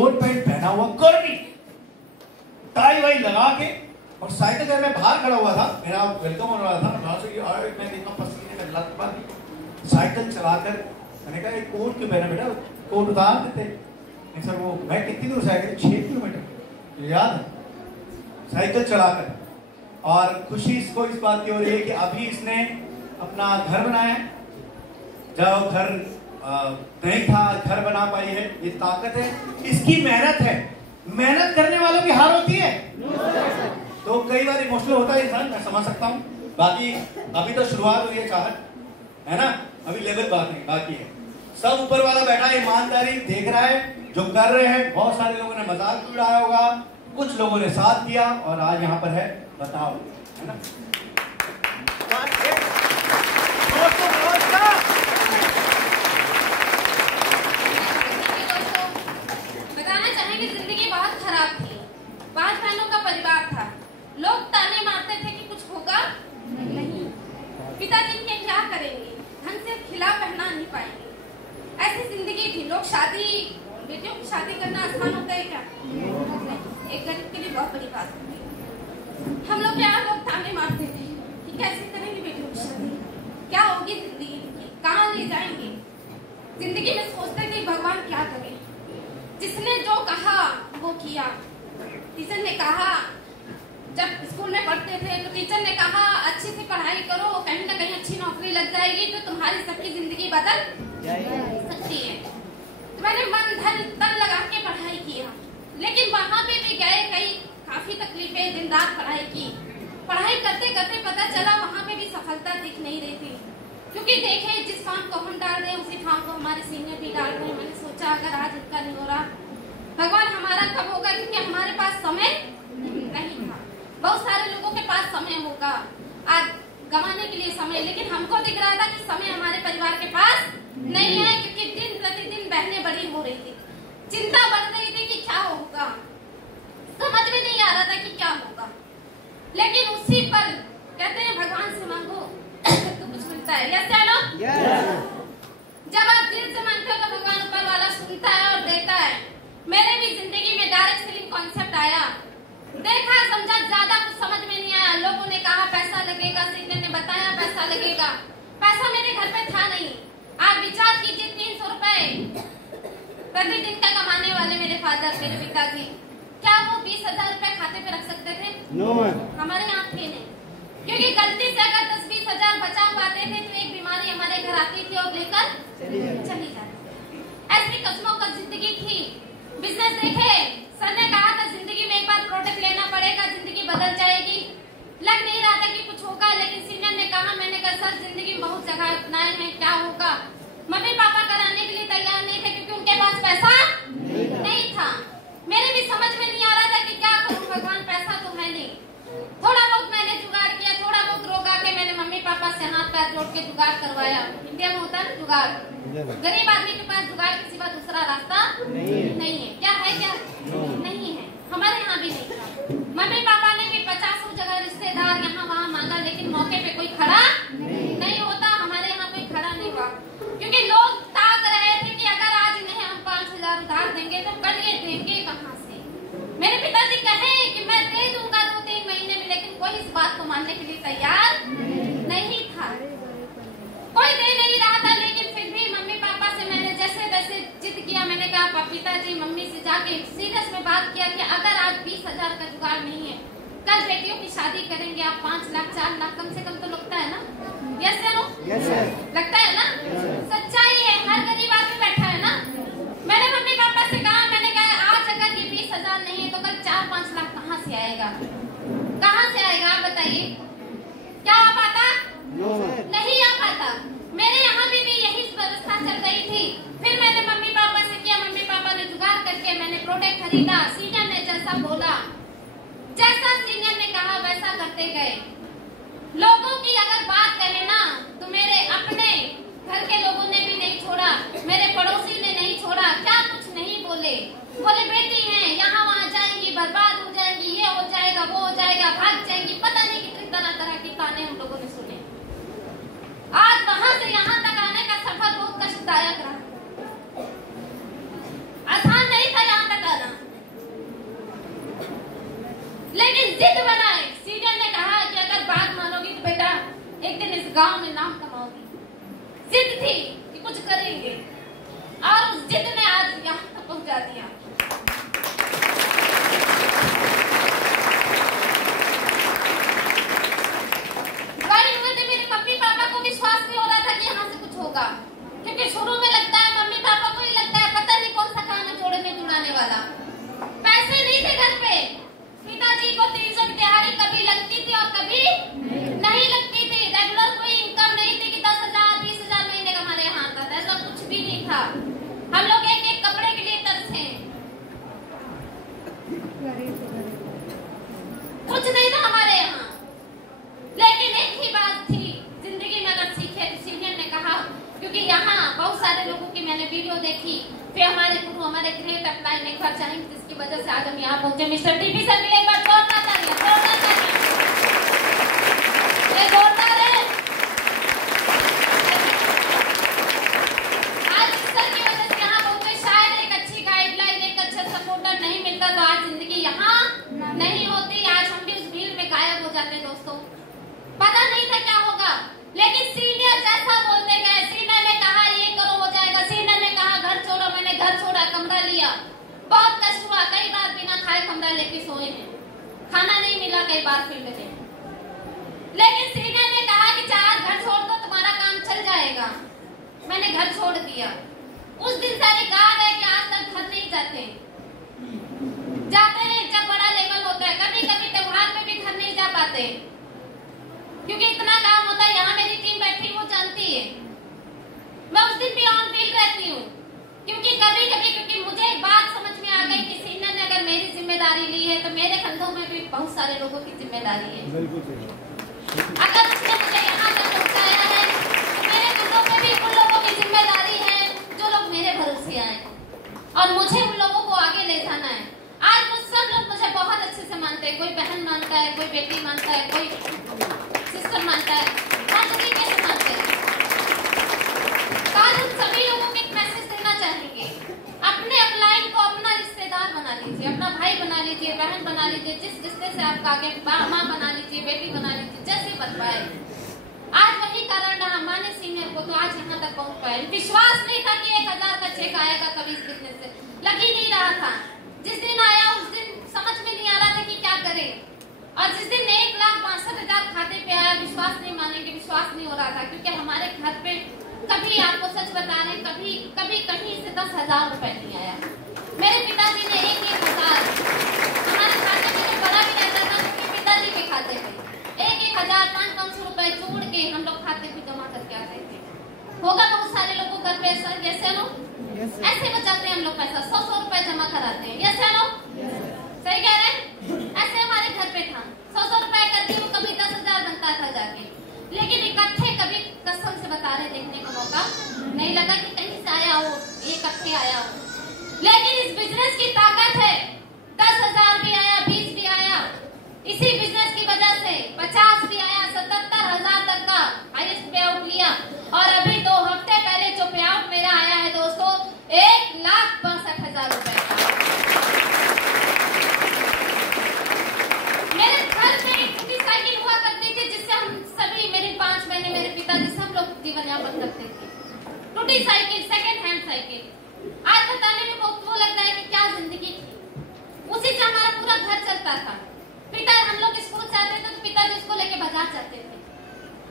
Coat pant पहना हुआ कर्मी, टाई वाई लगा के, और साइकिल जब मैं बाहर खड़ा हुआ था, मेरा वेलकम हो रहा था, मैं देखा पसीने में लथपथ साइकिल चलाकर, मैंने कहा कोट क्यों पहना बेटा, कोट उतार देते। नहीं सर वो मैं कितनी दूर से आया, 6 किलोमीटर याद है, साइकिल चलाकर। और खुशी इसको इस बात की हो रही है कि अभी इसने अपना घर बनाया है, जब घर नहीं था घर बना पाई है, ये ताकत है, इसकी मेहनत है। मेहनत करने वालों की हार होती है। तो कई बार इमोशनल होता है इंसान, मैं समझ सकता हूँ। बाकी अभी तो शुरुआत हुई है चाहत, है ना, अभी लेवल बाकी है। सब ऊपर वाला बैठा है, ईमानदारी देख रहा है जो कर रहे हैं। बहुत सारे लोगों ने मजाक भी उड़ाया होगा, कुछ लोगों ने साथ दिया, और आज यहाँ पर है, बताओ, है ना। बताना चाहेंगे जिंदगी बहुत खराब थी। 5 बहनों का परिवार था, लोग ताने मारते थे कि कुछ होगा नहीं, पिताजी इनके क्या करेंगे, ढंग से खिला पहना नहीं पाएंगे, ऐसी जिंदगी थी। लोग शादी, बेटियों की शादी करना आसान होता है क्या? एक गरीब के लिए बहुत बड़ी बात होती है। हम लोग यहाँ लोग ताने मारते थे कि कैसे करेंगे बेटियों की शादी, क्या होगी जिंदगी की, कहाँ ले जाएंगे। जिंदगी में सोचते थे भगवान क्या करे। जिसने जो कहा वो किया। टीचर ने कहा, जब स्कूल में पढ़ते थे तो टीचर ने कहा अच्छे से पढ़ाई करो, कहीं ना कहीं अच्छी नौकरी लग जाएगी तो तुम्हारी सबकी जिंदगी बदल सकती है। तो मैंने मन धन तन लगा के पढ़ाई किया, लेकिन वहाँ पे भी गए, कई काफी तकलीफें, दिन रात पढ़ाई की। पढ़ाई करते करते पता चला वहाँ पे भी सफलता दिख नहीं रही थी, क्योंकि देखे जिस काम को हम डाल रहे उसी काम को हमारे सीनियर भी डाल रहे हैं। मैंने सोचा अगर आज इनका नहीं हो रहा, भगवान हमारा कब होगा, क्योंकि हमारे पास समय नहीं था। बहुत सारे लोगों के पास समय होगा आज गंवाने के लिए समय, लेकिन हमको दिख रहा था कि समय हमारे परिवार के पास नहीं है, क्योंकि दिन प्रतिदिन बहनें बड़ी हो रही थी, चिंता बढ़ रही थी कि क्या होगा, समझ में नहीं आ रहा था कि क्या होगा। लेकिन उसी पल कहते हैं भगवान से मांगो तो कुछ मिलता है। यस या नो? जब आप दिल से मांगते हो तो भगवान ऊपर वाला सुनता है और देता है। मेरे भी जिंदगी में डायरेक्ट सेलिंग कॉन्सेप्ट आया, देखा समझा, ज्यादा कुछ समझ में नहीं आया। लोगों ने कहा पैसा लगेगा, सीनियर ने बताया पैसा लगेगा, पैसा मेरे घर पे था नहीं। आप विचार कीजिए 300 रुपए प्रतिदिन का कमाने वाले मेरे फादर, मेरे पिताजी, क्या वो 20,000 रुपए खाते पे रख सकते थे? नो। हमारे यहाँ थे नहीं, क्योंकि गलती से अगर 10-20 हजार बचा पाते थे तो एक बीमारी हमारे घर आती थी और लेकर चली जाती। ऐसी कस्मों का जिंदगी थी। बिजनेस देखे, सर ने कहा था जिंदगी में एक बार प्रोडक्ट लेना पड़ेगा, जिंदगी बदल जाएगी। लग नहीं रहा था कि कुछ होगा, लेकिन सीनियर ने कहा, मैंने कहा सर जिंदगी में बहुत जगह अपनाए हैं, क्या होगा। मम्मी पापा कराने के लिए तैयार नहीं थे, क्योंकि उनके पास पैसा नहीं था। मेरे भी समझ में नहीं आ रहा था कि क्या करूं, भगवान पैसा तो है नहीं। थोड़ा बहुत मैंने जुगाड़ किया, थोड़ा बहुत रोगा के मैंने मम्मी पापा से हाथ पैर जोड़ के जुगाड़ करवाया। इंडिया में होता है जुगाड़, गरीब आदमी के पास जुगाड़ के सिवा दूसरा रास्ता नहीं है। क्या है? क्या नहीं है, हमारे यहाँ भी नहीं था। मम्मी पापा ने भी 50 जगह रिश्तेदार यहाँ वहाँ मांगा, लेकिन मौके पे कोई खड़ा नहीं होता। हमारे यहाँ कोई खड़ा नहीं हुआ, क्योंकि लोग ताक रहे थे कि अगर आज इन्हें हम 5,000 उधार देंगे तो कल ये देंगे कहाँ से। मेरे पिताजी कहे कि मैं दे दूंगा 2-3 महीने में, लेकिन कोई इस बात को मानने के लिए तैयार नहीं था, कोई दे नहीं रहा था। लेकिन फिर भी मम्मी पापा से मैंने जैसे तैसे जिद किया। मैंने कहा पिताजी मम्मी से जाके सीरियस में बात किया कि अगर आज 20,000 का जुगाड़ नहीं है, कल बेटियों की शादी करेंगे, आप 5 लाख 4 लाख कम से कम तो लगता है ना? यस या नो? लगता है ना? सच्चाई है, हर गरीब आदमी बैठा है ना। मैंने मम्मी पापा से कहा, मैंने कहा आज अगर ये 20,000 नहीं है तो कल 4-5 लाख कहाँ से आएगा? कहाँ से आएगा आप बताइए? क्या आ पाता? नहीं आ पाता। मेरे यहाँ भी यही व्यवस्था चल रही थी। फिर मैंने मम्मी पापा से किया, मम्मी पापा ने जुगाड़ करके मैंने प्रोडक्ट खरीदा। सीनियर ने जैसा बोला, जैसा सीनियर ने कहा वैसा करते गए। लोगों की अगर बात कहे ना तो मेरे अपने घर के लोगों ने भी नहीं छोड़ा, मेरे पड़ोसी ने नहीं छोड़ा। क्या कुछ नहीं बोले, बोले बेटी हैं, यहाँ वहाँ जाएंगी, बर्बाद हो जाएंगी, ये हो जाएगा, वो हो जाएगा, भाग जाएंगी, पता नहीं कितनी तरह तरह की ताने हम लोगों ने सुने। आज वहाँ से यहाँ तक आने का सफर बहुत कष्टदायक रहा, आसान नहीं था यहाँ तक एक दिन इस गांव में नाम कमाऊंगी। जिद थी कि कुछ करेंगे और उस जिद ने आज यहाँ तक पहुंचा दिया। बड़ी हुए थे, मेरे मम्मी पापा को विश्वास नहीं हो रहा था कि यहाँ से कुछ होगा, क्योंकि शुरू में लगता है मम्मी पापा को ही लगता है पता नहीं कौन सा खाना जोड़ने जुड़ाने वाला। पैसे नहीं थे घर पे, पिताजी को 300 की दिहाड़ी कभी लगती थी और कभी नहीं लगती थी। रेगुलर कोई इनकम नहीं थी कि 10,000 20,000 महीने का हमारे यहाँ आता था, ऐसा कुछ भी नहीं था। हम लोग एक एक कपड़े के लिए तरसे, कुछ नहीं था हमारे यहाँ। लेकिन एक ही बात थी जिंदगी में, अगर सीखे तो सीनियर ने कहा, क्योंकि यहाँ बहुत सारे लोगों की मैंने वीडियो देखी, फिर हमारे गुरु हमारे ग्रेट अपलाइन एक बार चाहेंगे, जिसकी वजह से आज हम यहाँ पहुंचे। मिस्टर टीपी सर के लिए एक बार जोरदार तालियां, जोरदार तालियां, ये जोरदार है। आज सर की वजह से यहाँ पहुंचे। शायद एक अच्छी गाइडलाइन, एक अच्छा सपोर्टर नहीं मिलता तो आज जिंदगी यहाँ नहीं होती। आज हम भी उस भीड़ में गायब हो जाते दोस्तों। पता नहीं था क्या होगा, लेकिन सीनियर जैसा बोलते गए, सीनियर ने कहा ये करो हो जाएगा, सीनियर ने कहा घर छोड़ो, मैंने घर छोड़ा, कमरा लिया। बहुत कष्ट हुआ, कई बार बिना खाए कमरा लेके सोए हैं, खाना नहीं मिला कई बार फील्ड में। लेकिन सीनियर ने कहा कि चार घर छोड़ दो तुम्हारा काम चल जाएगा। मैंने घर छोड़ दिया। उस दिन से रिकॉर्ड है कि आज तक घर नहीं जाते हैं जब बड़ा लेवल होता है। कभी कभी त्योहार में भी घर नहीं जा पाते, क्योंकि इतना काम होता है। यहाँ मेरी टीम बैठी, वो जानती है। मैं उस दिन भी ऑन फील्ड रहती हूँ, क्योंकि कभी कभी क्योंकि मुझे एक बात समझ में आ गई कि सीनियर ने अगर मेरी जिम्मेदारी ली है तो मेरे कंधों में भी बहुत सारे लोगों की जिम्मेदारी है। अगर उसने मुझे यहाँ तक पहुँचाया है तो मेरे कंधों में भी उन लोगों की जिम्मेदारी है जो लोग मेरे भरोसे आए, और मुझे उन लोगों को आगे ले जाना है। आज सब लोग मुझे बहुत अच्छे से मानते हैं, कोई बहन मानता है, कोई बेटी मानता है, कोई सिस्टर मानता है, हर तरीके से मानते हैं। आज उन सभी लोगों को एक मैसेज देना चाहेंगे, अपने अपलाइन को अपना रिश्तेदार बना लीजिए, अपना भाई बना लीजिए, बहन बना लीजिए, जिस रिश्ते से आपका आगे माँ बना लीजिए, बेटी बना लीजिए, जैसे बन पाए। आज वही कारण रहा माने सीनियर को, तो आज यहाँ तक पहुँच पाए। विश्वास नहीं था कि 1,000 का चेक आएगा कभी इस बिजनेस से, लग ही नहीं रहा था। जिस दिन आया उस दिन समझ में नहीं आ रहा था कि क्या करें, और जिस दिन 1,62,000 खाते पे आया, विश्वास नहीं मानेंगे, विश्वास नहीं हो रहा था। क्योंकि हमारे घर पे कभी, आपको सच बता रहे, कभी कहीं से 10,000 रुपए नहीं आया। मेरे पिताजी ने 1,000 हमारे खाते में बड़ा भी रहता था, क्योंकि पिताजी के खाते में 1,000 500 रुपए जोड़ के हम लोग खाते पे जमा करके आते थे। होगा बहुत सारे लोगों घर पे ऐसा, जैसे लोग ऐसे बचाते हैं हम लोग पैसा, 100 रुपए जमा कराते हैं, यस है नो, सही कह रहे हैं। ऐसे हमारे घर पे था, 100 रुपए करके वो कभी 10,000 बनता था जाके। लेकिन इकट्ठे कभी कसम से बता रहे, देखने का मौका नहीं लगा कि कहीं से आया हो, ये इकट्ठे आया हो। लेकिन इस बिजनेस की ताकत है, 10,000 भी आया, 20 भी आया। इसी बिजनेस की वजह से 50 भी आया, 77,000 तक का हाईएस्ट पे आउट लिया। और अभी 2 हफ्ते पहले जो पे आउट मेरा आया है दोस्तों, 1,62,000 रुपए का। मेरे घर में एक छोटी साइकिल हुआ करती थी, जिससे हम सभी, मेरे 5 महीने मेरे पिताजी सब लोग जीवन यापन करते थे। टूटी साइकिल, सेकंड हैंड साइकिल। आज बताने में बहुत वो लगता है कि क्या जिंदगी थी। उसी से हमारा पूरा घर चलता था। पिता, हम लोग स्कूल जाते थे तो पिताजी उसको लेके बाजार जाते थे,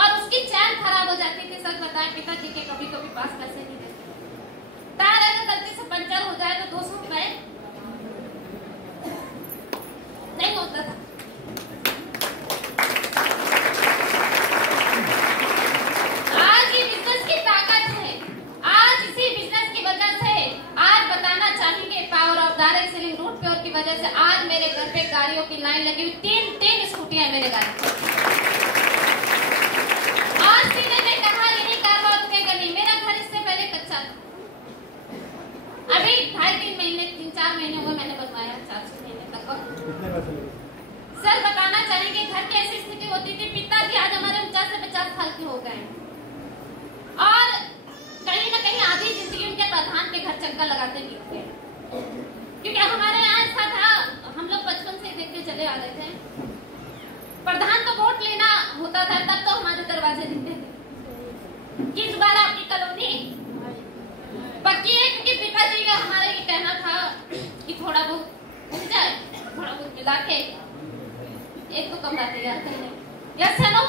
और उसकी चैन खराब हो जाती थी। सच बताएं, पिताजी के कभी कभी पास पैसे नहीं रहते। टायर अगर गलती से पंचर हो जाए तो 200 रुपए नहीं होता था। आज ये बिजनेस की ताकत है। आज इसी बिजनेस की वजह से आज बताना चाहेंगे, power of direct selling route पे, और की वजह से आज मेरे घर पे गाड़ियों की लाइन लगी हुई, 3 स्कूटियां मेरे गाड़ी पर। आज सीने ने कहा यही कारवा रुकेगा नहीं। मेरा घर इससे पहले कच्चा था, अभी 2.5-3 महीने 3-4 महीने हुए मैंने बनवाया, 4-6 महीने तक। सर बताना चाहेंगे, घर की ऐसी स्थिति होती थी, पिताजी आज हमारे 49 से 50 साल के हो गए, और कहीं ना कहीं आधी जिंदगी उनके प्रधान के घर चक्कर लगाते बीत गए। क्योंकि हमारे यहाँ ऐसा था, हम लोग बचपन से देखते चले आ रहे थे प्रधान तो वोट लेना होता था तब तो हमारे दरवाजे दिखते थे कि इस बार आपकी कॉलोनी पक्की है, क्योंकि पिताजी का हमारा ये कहना था कि थोड़ा बहुत मिल जाए, थोड़ा बहुत मिला के एक तो कमरा तैयार कर ले। यस है नो?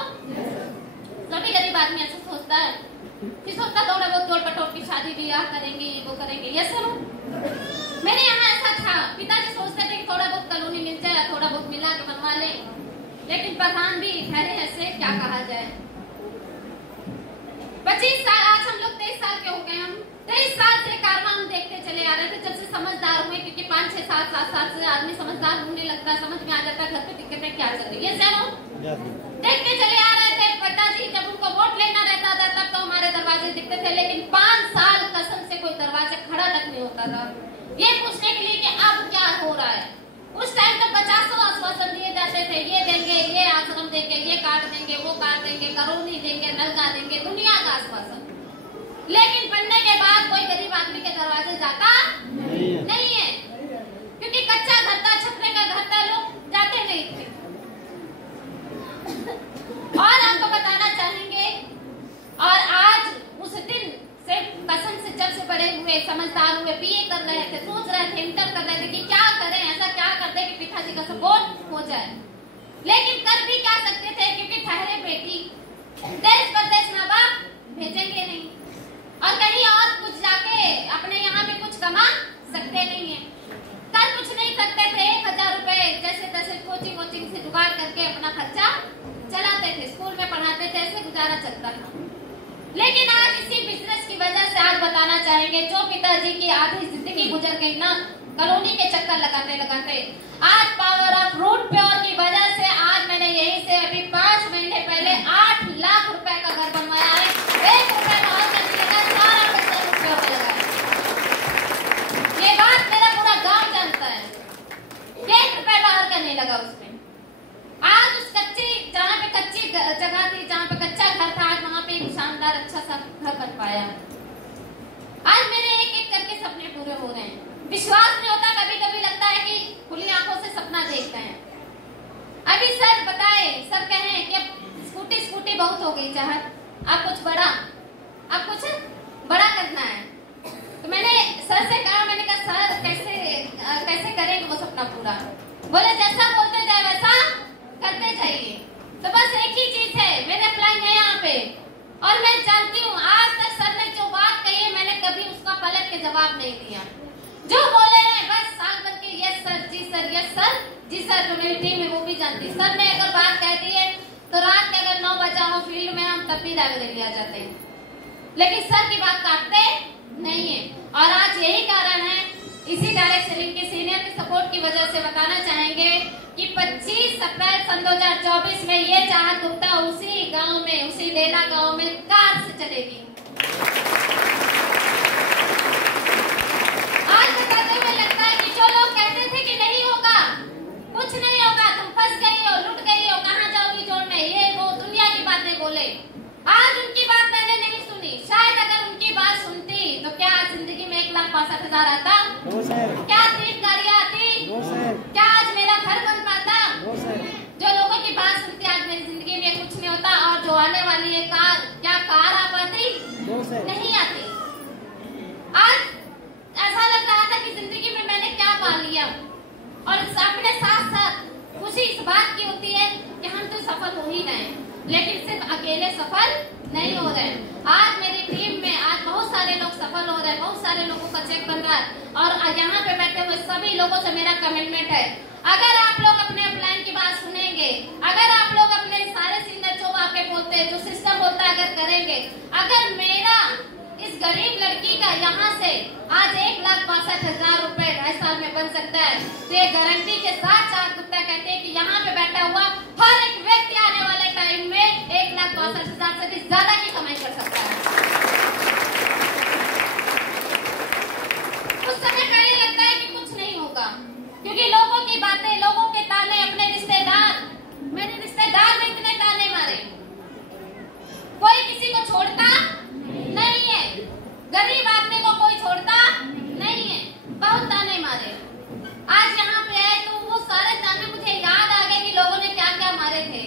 सभी गरीब आदमी ऐसा सोचता है, फिर सोचता थोड़ा बहुत जोड़ पटोड़ की शादी ब्याह करेंगे, ये वो करेंगे। यस है नो? मेरे यहाँ ऐसा था, पिताजी सोचते थे कि थोड़ा बहुत कॉलोनी मिल जाए, थोड़ा बहुत मिला के बनवा ले, लेकिन प्रधान भी ठहरे ऐसे, क्या कहा जाए। 25 साल, आज हम लोग 23 साल के हो गए। हम 23 साल से कारवां देखते चले आ रहे थे, जब से समझदार हुए, क्योंकि 5, 6, 7, 7 साल से आदमी समझदार होने लगता है, समझ में आ जाता है घर पे दिक्कतें क्या चल रही है। देखते चले आ रहे थे। पिताजी जब उनको वोट लेना रहता था तब तो हमारे दरवाजे दिखते थे, लेकिन 5 साल कसम से कोई दरवाजा खड़ा तक नहीं होता था ये पूछने के लिए कि अब क्या हो रहा है। उस टाइम तो 50 आश्वासन दिए जाते थे, ये देंगे, ये आश्रम देंगे, ये कार्ड देंगे, वो कार्ड देंगे, करोनी देंगे, नलका देंगे, दुनिया का आश्वासन। लेकिन बनने के बाद कोई गरीब आदमी के दरवाजे जाता नहीं है, क्योंकि कच्चा घर था, छपरे का घर था, लोग जाते नहीं थे। और आपको बताना चाहेंगे, और आज उस दिन से कसम से जब से बड़े हुए, समझदार हुए, बीए कर रहे थे, सोच रहे थे, इंटर कर रहे थे कि क्या करें, ऐसा क्या कर दे कि पिताजी का सपोर्ट हो जाए। लेकिन कर भी क्या सकते थे, क्योंकि ठहरे बेटी देश परदेश माँ बाप भेजेंगे नहीं, और कहीं और कुछ जाके अपने यहाँ पे कुछ कमा सकते नहीं है। कर कुछ नहीं सकते थे, 1000 रुपए जैसे तैसे कोचिंग से जुगाड़ करके अपना खर्चा चलाते थे, स्कूल में पढ़ाते थे, ऐसे गुजारा चलता था। लेकिन आज इसी बिजनेस की वजह से आज बताना चाहेंगे, जो पिताजी की आधी जिंदगी गुजर गई ना कॉलोनी के चक्कर लगाते लगाते, आज पावर ऑफ रूट प्योर की वजह से आज मैंने यही से अभी 5 महीने पहले 8 लाख रुपए का घर बनवाया है। 1 रुपए बाहर का नहीं लगा, सारा पैसा रूट प्योर का लगा है। ये बात मेरा पूरा गांव जानता है, 1 रुपए बाहर का नहीं लगा उसमें। आज उस कच्ची, जहाँ पे कच्ची जगह थी, जहाँ पे कच्चा घर था, आज वहाँ पे एक शानदार अच्छा सा घर बन पाया। आज मेरे एक एक करके सपने पूरे हो रहे हैं। विश्वास नहीं होता, कभी कभी लगता है कि खुली आंखों से सपना देखते हैं। अभी सर बताए, सर कहें कि अब स्कूटी बहुत हो गई चाहत, अब कुछ बड़ा करना है। तो मैंने सर से कहा, मैंने कहा सर कैसे करेंगे वो सपना पूरा। बोले जैसा बोलते जाए वैसा करते जाइए। तो बस एक ही चीज है, मेरे प्लान है यहाँ पे, और मैं जानती हूँ आज तक सर ने जो बात कही है मैंने कभी उसका पलट के जवाब नहीं दिया। जो बोले हैं बस साल भर के यस सर, जी सर, यस सर, जी सर। जो मेरी टीम है वो भी जानती, सर ने अगर बात कह दी है तो रात के अगर 9 बजा हो फील्ड में, हम तब भी लाइब्रेरी आ जाते हैं, लेकिन सर की बात काटते नहीं है। और आज यही कारण है, इसी डायरेक्शन इनके सीनियर के सपोर्ट की वजह से बताना चाहेंगे कि 25 अप्रैल सन 2024 में ये चाहत गुप्ता उसी गांव में, उसी लेला गांव में कार से चलेगी। आज बताते हुए लगता है कि जो लोग कहते थे कि नहीं होगा, कुछ नहीं होगा, तुम फंस गई हो, लुट गई हो, कहाँ जाओगी जोड़ने, ये वो दुनिया की बातें बोले। आज उनकी बात मैंने नहीं सुनी, शायद अगर उनकी बात सुनती तो क्या जिंदगी में 1,65,000 आता, क्या 3 गाड़ियाँ आती, क्या आज मेरा घर बन पाता। जो लोगों की बात सुनती आज मेरी जिंदगी में कुछ नहीं होता, और जो आने वाली है कार, क्या कार आ पाती, नहीं आती। आज ऐसा लग रहा था कि जिंदगी में मैंने क्या पा लिया, और अपने साथ साथ खुशी इस बात की होती है कि हम तो सफल हो ही रहे, लेकिन सिर्फ अकेले सफल नहीं हो रहे। आज मेरी टीम में आज बहुत सारे लोग सफल हो रहे हैं, बहुत सारे लोगों का चेक बन रहा है, और यहाँ पे बैठे हुए सभी लोगों से मेरा कमिटमेंट है, अगर आप लोग अपने अपलाइन की बात सुनेंगे, अगर आप लोग अपने सारे सीनियर जो आपके बोलते हैं, जो सिस्टम बोलता है अगर करेंगे, अगर मेरा इस गरीब लड़की का यहाँ से आज 1,62,000 रुपए 2.5 साल में बन सकता है, तो ये गारंटी के साथ चार गुप्ता कहते हैं कि यहाँ पे बैठा हुआ हर एक व्यक्ति आने वाले टाइम में 1,62,000 से भी ज्यादा की कमाई कर सकता है। उस समय का ये लगता है कि कुछ नहीं होगा, क्योंकि लोगों की बातें, लोगों के ताने, अपने रिश्तेदार, मेरे रिश्तेदार ने इतने ताने मारे, कोई किसी को छोड़ता नहीं है, गरीब आदमी को कोई छोड़ता नहीं है, बहुत ताने मारे। आज यहाँ पे आए तो वो सारे ताने मुझे याद आ गए कि लोगों ने क्या क्या मारे थे।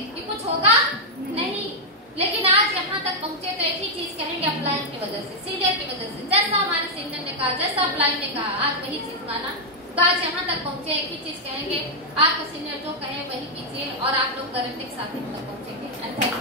तक पहुंचे तो एक ही चीज कहेंगे अप्लायंस की वजह से, सीनियर की वजह से। जैसा हमारे सीनियर ने कहा, जैसा अप्लायंस ने कहा, आज वही चीज माना। तो आज यहाँ तक पहुंचे, एक ही चीज कहेंगे, आपका सीनियर जो कहे वही कीजिए और आप लोग गारंटी के साथ ही तक पहुंचेंगे।